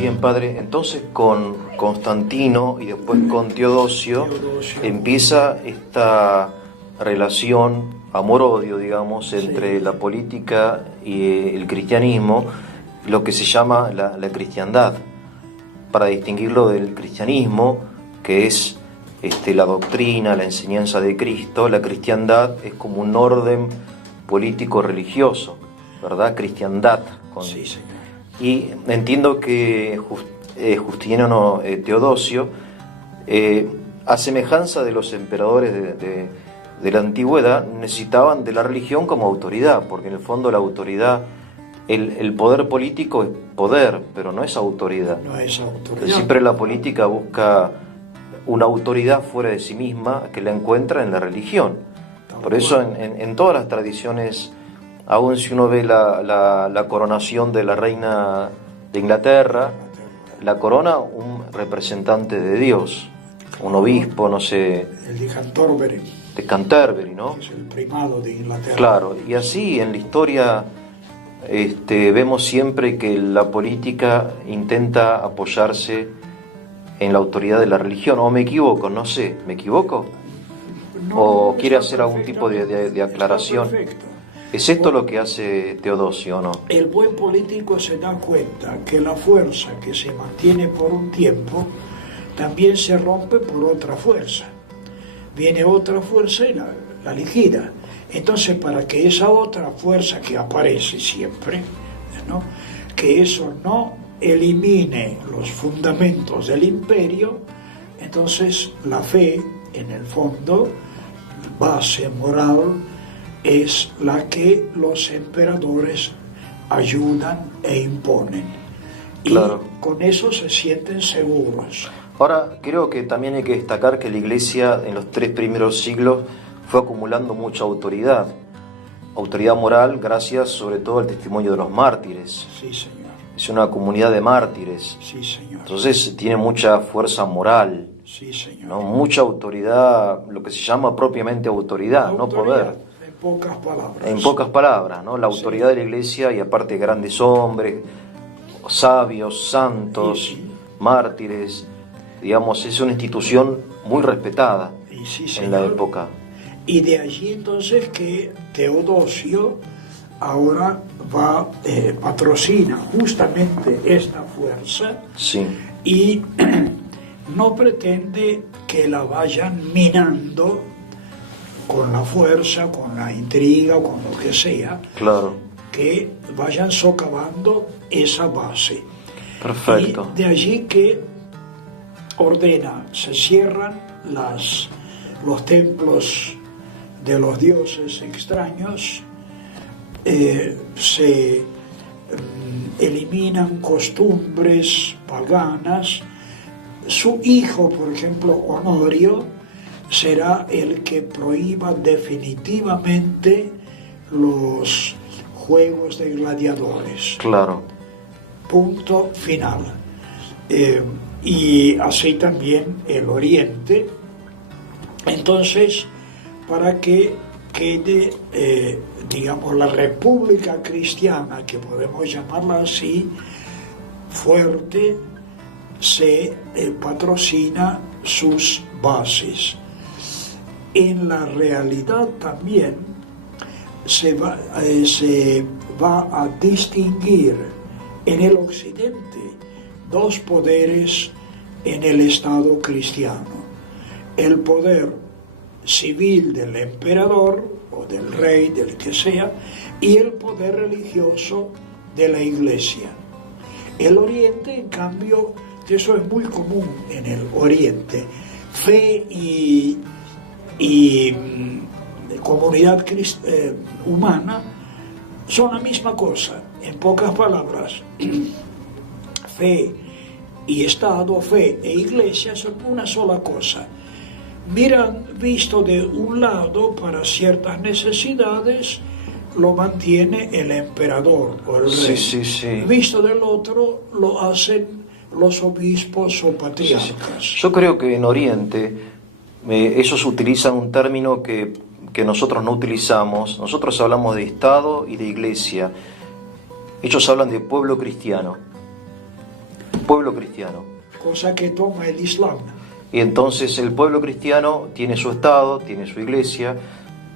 Bien, padre, entonces con Constantino y después con Teodosio empieza esta relación amor-odio, digamos, entre la política y el cristianismo, lo que se llama la cristiandad, para distinguirlo del cristianismo, que es la doctrina, la enseñanza de Cristo. La cristiandad es como un orden político-religioso, ¿verdad? Cristiandad. Sí, señor. Y entiendo que Justiniano Teodosio, a semejanza de los emperadores de la antigüedad, necesitaban de la religión como autoridad, porque en el fondo la autoridad, el poder político es poder, pero no es autoridad. No es autoridad. Siempre la política busca una autoridad fuera de sí misma que la encuentra en la religión. Por eso en todas las tradiciones, aún si uno ve la coronación de la reina de Inglaterra, la corona un representante de Dios, un obispo, no sé, El de Canterbury, de Canterbury, ¿no? que es el primado de Inglaterra. Claro, y así en la historia vemos siempre que la política intenta apoyarse en la autoridad de la religión. ¿O me equivoco? No sé, ¿me equivoco? No, ¿O quiere está hacer algún tipo de aclaración? Está perfecto. ¿Es esto lo que hace Teodosio o no? El buen político se da cuenta que la fuerza que se mantiene por un tiempo también se rompe por otra fuerza. Viene otra fuerza y la liquida. Entonces, para que esa otra fuerza que aparece siempre, ¿no?, que eso no elimine los fundamentos del imperio, entonces la fe, en el fondo, base moral, es la que los emperadores ayudan e imponen. Y Claro. con eso se sienten seguros. Ahora, creo que también hay que destacar que la Iglesia en los 3 primeros siglos fue acumulando mucha autoridad moral, gracias sobre todo al testimonio de los mártires. Sí, señor. Es una comunidad de mártires, Sí, señor. entonces tiene mucha fuerza moral, Sí, señor. ¿no? Mucha autoridad, lo que se llama propiamente autoridad, no Autoridad, poder. en pocas palabras. En pocas palabras, ¿no? La autoridad de la Iglesia, y aparte grandes hombres, sabios, santos, Sí, sí. mártires, digamos, es una institución muy respetada Y sí, en la señor. época. Y de allí entonces que Teodosio ahora patrocina justamente esta fuerza Sí, y no pretende que la vayan minando con la fuerza, con la intriga, con lo que sea, claro, que vayan socavando esa base. perfecto. Y de allí que ordena, se cierran los templos de los dioses extraños, se eliminan costumbres paganas. Su hijo, por ejemplo, Honorio, será el que prohíba definitivamente los juegos de gladiadores. Claro, Punto final. Y así también el Oriente. Entonces, para que quede, digamos, la República Cristiana, que podemos llamarla así, fuerte, se patrocina sus bases. En la realidad también se va a distinguir en el Occidente 2 poderes en el Estado cristiano: el poder civil del emperador o del rey, del que sea, y el poder religioso de la Iglesia. El Oriente, en cambio, eso es muy común en el Oriente, fe y comunidad humana son la misma cosa. En pocas palabras, fe y Estado, fe e Iglesia son una sola cosa. Miran, visto de un lado para ciertas necesidades, lo mantiene el emperador o el rey. Sí. Visto del otro, lo hacen los obispos o patriarcas. Yo creo que en Oriente ellos utilizan un término que nosotros no utilizamos. Nosotros hablamos de Estado y de Iglesia. Ellos hablan de pueblo cristiano. pueblo cristiano. cosa que toma el Islam. Y entonces el pueblo cristiano tiene su Estado, tiene su iglesia,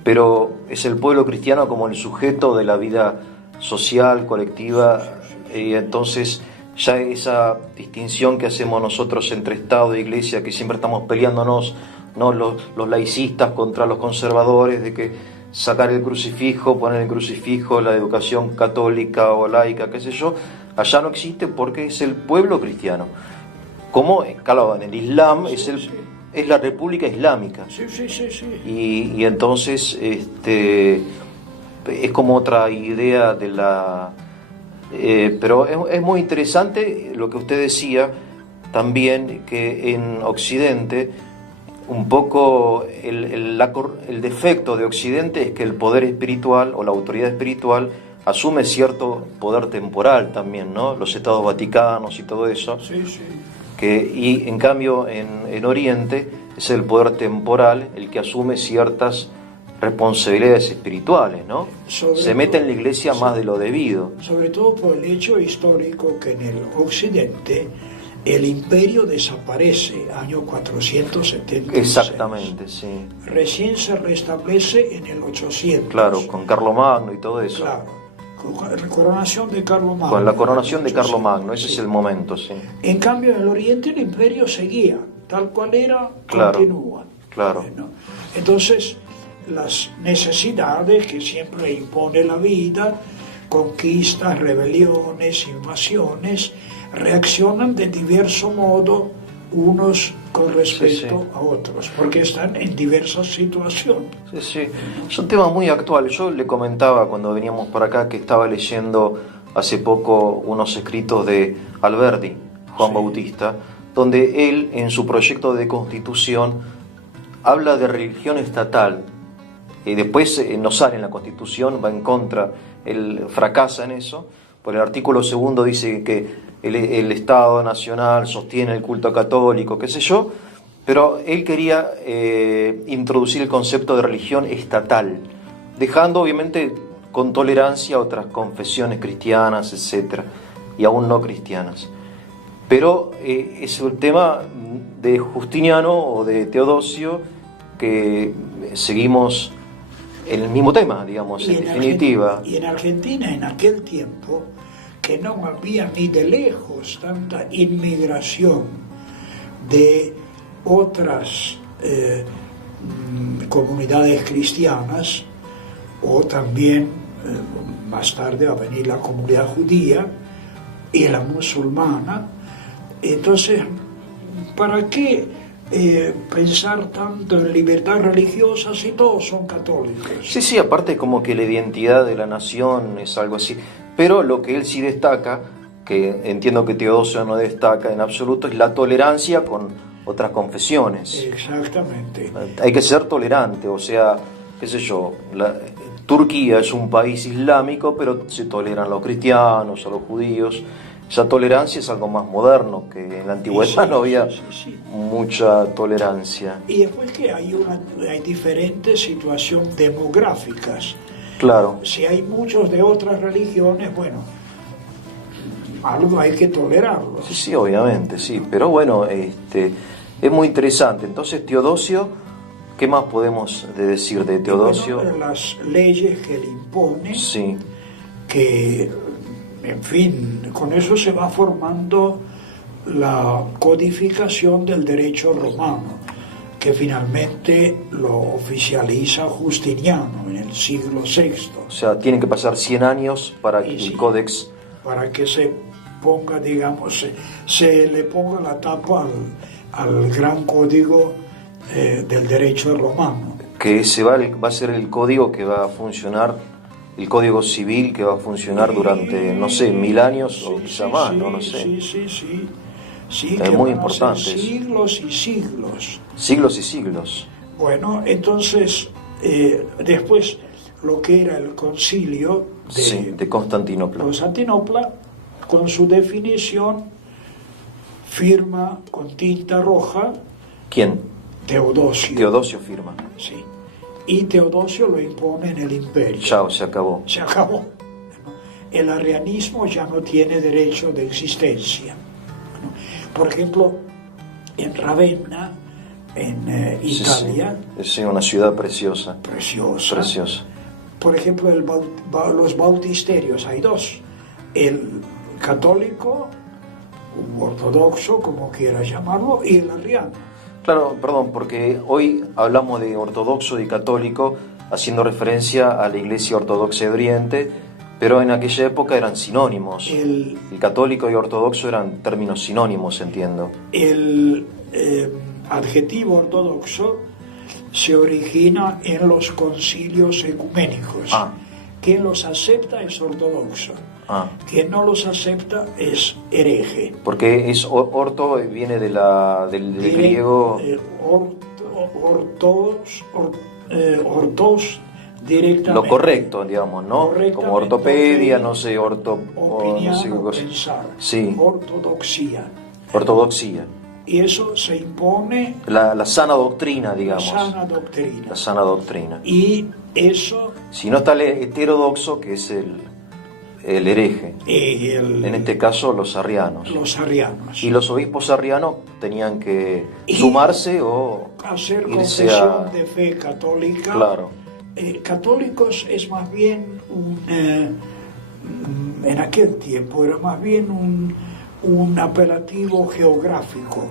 pero es el pueblo cristiano como el sujeto de la vida social, colectiva, y entonces ya esa distinción que hacemos nosotros entre Estado e iglesia, que siempre estamos peleándonos, ¿no? Los laicistas contra los conservadores, de que sacar el crucifijo, poner el crucifijo, la educación católica o laica, qué sé yo, allá no existe porque es el pueblo cristiano. Como, claro, en el Islam es la República Islámica. Sí. Y entonces es como otra idea de la... pero es muy interesante lo que usted decía también, que en Occidente un poco el defecto de Occidente es que el poder espiritual o la autoridad espiritual asume cierto poder temporal también, ¿no? Los estados vaticanos y todo eso. Sí. Y en cambio en Oriente es el poder temporal el que asume ciertas responsabilidades espirituales, ¿no? Se mete en la iglesia más de lo debido. Sobre todo por el hecho histórico que en el Occidente el imperio desaparece, año 476. Exactamente, sí. Recién se restablece en el 800. Claro, con Carlomagno y todo eso. Claro, con la coronación de Carlomagno. Con la coronación de Carlomagno, ese es el momento, sí. En cambio, en el Oriente el imperio seguía, tal cual era, claro, continúa. Claro. Bueno, entonces, las necesidades que siempre impone la vida, conquistas, rebeliones, invasiones, reaccionan de diverso modo unos con respecto a otros, porque están en diversas situaciones. Sí. Es un tema muy actual. Yo le comentaba cuando veníamos por acá que estaba leyendo hace poco unos escritos de Alberti, Juan Bautista, donde él en su proyecto de constitución habla de religión estatal. Y después no sale en la Constitución, va en contra, él fracasa en eso, por el artículo 2 dice que el Estado Nacional sostiene el culto católico, qué sé yo, pero él quería introducir el concepto de religión estatal, dejando obviamente con tolerancia otras confesiones cristianas, etcétera, y aún no cristianas. Pero es el tema de Justiniano o de Teodosio que seguimos el mismo tema, digamos, en definitiva. Y en Argentina, en aquel tiempo, que no había ni de lejos tanta inmigración de otras comunidades cristianas, o también más tarde va a venir la comunidad judía y la musulmana. Entonces, ¿para qué pensar tanto en libertad religiosa si todos son católicos? Sí, aparte como que la identidad de la nación es algo así. Pero lo que él sí destaca, que entiendo que Teodosio no destaca en absoluto, es la tolerancia con otras confesiones. Exactamente. Hay que ser tolerante, o sea, qué sé yo, Turquía es un país islámico, pero se toleran los cristianos, a los judíos. Esa tolerancia es algo más moderno, que en la antigüedad no había mucha tolerancia. Y después que hay diferentes situaciones demográficas. Claro. Si hay muchos de otras religiones, bueno, algo hay que tolerarlo. Sí, obviamente, sí. Pero bueno, es muy interesante. Entonces, Teodosio, ¿qué más podemos decir de Teodosio? Bueno, las leyes que le impone, sí, que, en fin, con eso se va formando la codificación del derecho romano, que finalmente lo oficializa Justiniano en el siglo VI. O sea, tienen que pasar 100 años para que el códex... Para que se ponga, digamos, se le ponga la tapa al gran código del derecho romano. Que ese va a ser el código que va a funcionar, el código civil que va a funcionar durante, no sé, 1000 años o quizá más, no sé. Sí, es muy importante. Siglos y siglos. Siglos y siglos. Bueno, entonces, después lo que era el concilio de Constantinopla. Constantinopla, con su definición, firma con tinta roja. ¿Quién? Teodosio. Teodosio firma. Sí. Y Teodosio lo impone en el imperio. Chao, se acabó. Se acabó. El arrianismo ya no tiene derecho de existencia. ¿no? Por ejemplo, en Ravenna, en Italia, Sí, una ciudad preciosa. preciosa. Preciosa. Por ejemplo, los bautisterios, hay dos: el católico, ortodoxo, como quieras llamarlo, y el arriano. Claro, perdón, porque hoy hablamos de ortodoxo y católico haciendo referencia a la Iglesia Ortodoxa de Oriente, pero en aquella época eran sinónimos. El católico y ortodoxo eran términos sinónimos, entiendo. El adjetivo ortodoxo se origina en los concilios ecuménicos. Quien los acepta es ortodoxo. Quien no los acepta es hereje. Porque es orto viene del griego. Ortos directamente. Lo correcto, digamos, ¿no? Como ortopedia, no sé, opinión, no sé qué cosa. pensar. Sí. Ortodoxia. Ortodoxia. Y eso se impone. La sana doctrina, digamos. La sana doctrina. La sana doctrina. Y eso. Si no está el heterodoxo, que es el hereje. En este caso, los arrianos. Los arrianos. Y los obispos arrianos tenían que sumarse o hacer irse confesión de fe católica. Claro. Católicos es más bien en aquel tiempo era más bien un apelativo geográfico.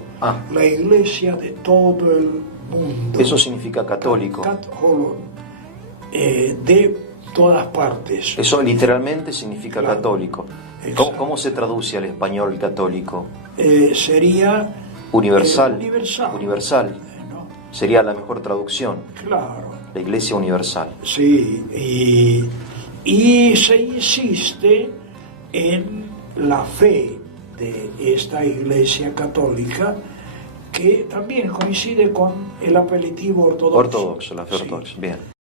La iglesia de todo el mundo. Eso significa católico. De todas partes. Eso literalmente significa católico. ¿Cómo se traduce al español católico? Sería universal. Universal. ¿no? Sería la mejor traducción. Claro. La iglesia universal. Sí, y se insiste en la fe de esta iglesia católica, que también coincide con el apelativo ortodoxo. La fe ortodoxa, bien.